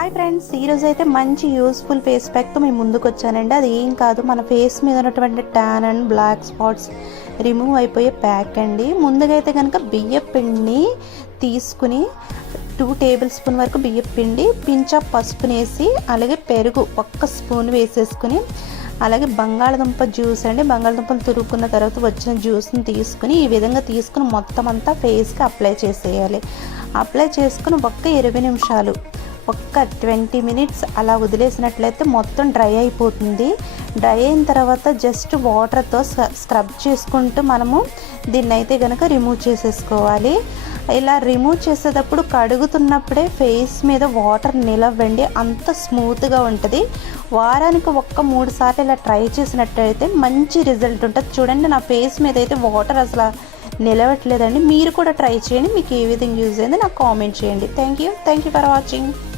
Hi friends, ఈరోజు అయితే మంచి యూస్ఫుల్ ఫేస్ ప్యాక్తో మేము ముందుకు వచ్చానండి. అది ఏం కాదు, మన ఫేస్ మీద ఉన్నటువంటి tan and black spots remove అయిపోయే ప్యాక్ అండి. ముందుగా అయితే కనుక బియ్యం పిండిని తీసుకుని 2 టేబుల్ స్పూన్ వరకు బియ్యం పిండి, పించ్ ఆఫ్ పసుపుని వేసి, అలాగే పెరుగు 1 స్పూన్ వేసేసుకుని, అలాగే బంగాళదుంప జ్యూస్ అండి, బంగాళదుంపలు తురుక్కున్న తర్వాత వచ్చిన జ్యూస్ని తీసుకుని ఈ విధంగా తీసుకుని మొత్తం అంతా ఫేస్కి అప్లై చేసేయాలి. అప్లై చేసుకుని 20 నిమిషాలు 20 మినిట్స్ అలా వదిలేసినట్లయితే మొత్తం డ్రై అయిపోతుంది. డ్రై అయిన తర్వాత జస్ట్ వాటర్తో స్క్రబ్ చేసుకుంటూ మనము దీన్ని అయితే కనుక రిమూవ్ చేసేసుకోవాలి. ఇలా రిమూవ్ చేసేటప్పుడు కడుగుతున్నప్పుడే ఫేస్ మీద వాటర్ నిలవండి, అంత స్మూత్గా ఉంటుంది. వారానికి 3 సార్లు ఇలా ట్రై చేసినట్టయితే మంచి రిజల్ట్ ఉంటుంది. చూడండి, నా ఫేస్ మీద అయితే వాటర్ అసలు నిలవట్లేదండి. మీరు కూడా ట్రై చేయండి. మీకు ఏ విధంగా యూజ్ అయిందో నాకు కామెంట్ చేయండి. Thank you for watching.